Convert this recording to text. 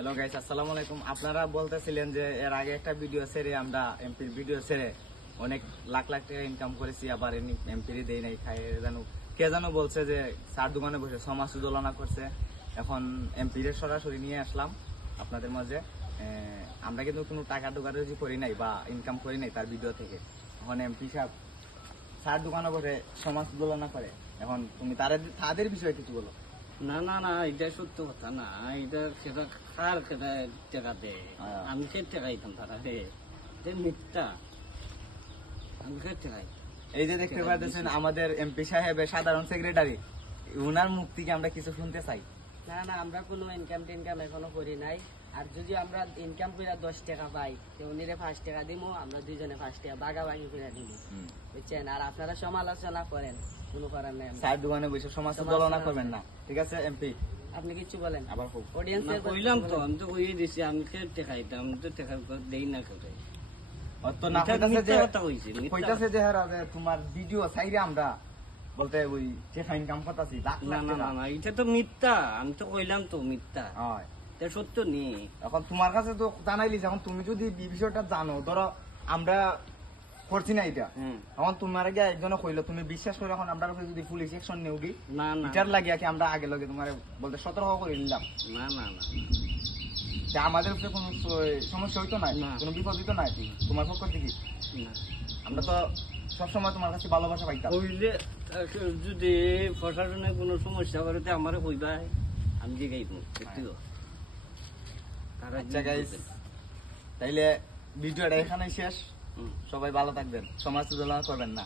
Hello guys, আসসালামু আলাইকুম। আপনারা বলতেছিলেন যে এর আগে একটা ভিডিও ছেড়ে আমরা এমপির ভিডিও ছেড়ে অনেক লাখ লাখ টাকা ইনকাম করেছি, আবার এমপির দেই নাই খাই জানো কে জানো বলছে যে চার দোকানে বসে সমাজ সুদলনা করছে। এখন এমপির সরাসরি নিয়ে আসলাম আপনাদের মাঝে। আমরা কিন্তু কোনো টাকা টোকারুজি করি নাই বা ইনকাম করি নাই তার ভিডিও থেকে। এখন এমপি সাহেব চার দোকানে বসে সমাজ সুদলনা করে। এখন তুমি তাদের বিষয়ে কিছু বলো। না না না, এটা সত্য কথা না। এটা সেটা খার খেতে টাকা দেয়, আমি কে টাকা দিতাম তারা রে, এটা মিথ্যা। আমি কে টাকা এই যে দেখতে পাচ্ছেন আমাদের এমপি সাহেবের সাধারণ সেক্রেটারি, উনার মুখ থেকে আমরা কিছু শুনতে চাই। না না, আমরা কোনো ইনকাম টিনকাম এখনো করি নাই। আর যদি আমরা ইনকাম করে 10 টাকা পাই তো উনিরে 5 টাকা দিব, আমরা দুইজনে 5 টাকা ভাগাভাগি করে দিব, বুঝছেন? আর আপনারা সমালোচনা করেন, কোনো করার নাই। চার দোকানে বসে সমাজ তুলনা করবেন না, ঠিক আছে এমপি? আপনি কিছু বলেন আবার হোক অডিয়েন্সের কইলাম তো, আমি তো কইয়ে দিছি আমি কে টাকা দিতাম, আমি তো টাকা দেই না কেউ। অত না কইতাছে যে কথা কইছি, কইতাছে যে হারা যে তোমার ভিডিও চাইরে আমরা বলতে ওই টাকা ইনকাম করতেছি লাখ না লাখ না টাকা। না না, এটা তো মিথ্যা। আমি তো কইলাম তো মিথ্যা, হয় এটা সত্য নেই। এখন তোমার কাছে তো জানাইলিস, এখন তুমি যদি এই বিষয়টা জানো, ধরো আমরা করছি না এটা, এখন তোমার আগে একজনে কইলো, তুমি বিশ্বাস করে এখন আমরা যদি পুলিশ অ্যাকশন নেউগি, না না এটার লাগিয়া কি আমরা আগে লগে তোমার বলতে সতর্ক করে নিলাম না না না, যে আমাদের উপরে কোনো সমস্যা হইতো না, না। কোনো বিপদ হইতো না তোমার পক্ষ থেকে? না। আমরা তো সবসময় তোমার কাছে ভালোবাসা পাইতাম। হইলে যদি প্রশাসনের কোনো সমস্যা করে তো আমার হইবা, আমি যে গাইব আচ্ছা গাইস, তাইলে ভিডিওটা এখানেই শেষ। সবাই ভালো থাকবেন, সমাজ তুলনা করবেন না।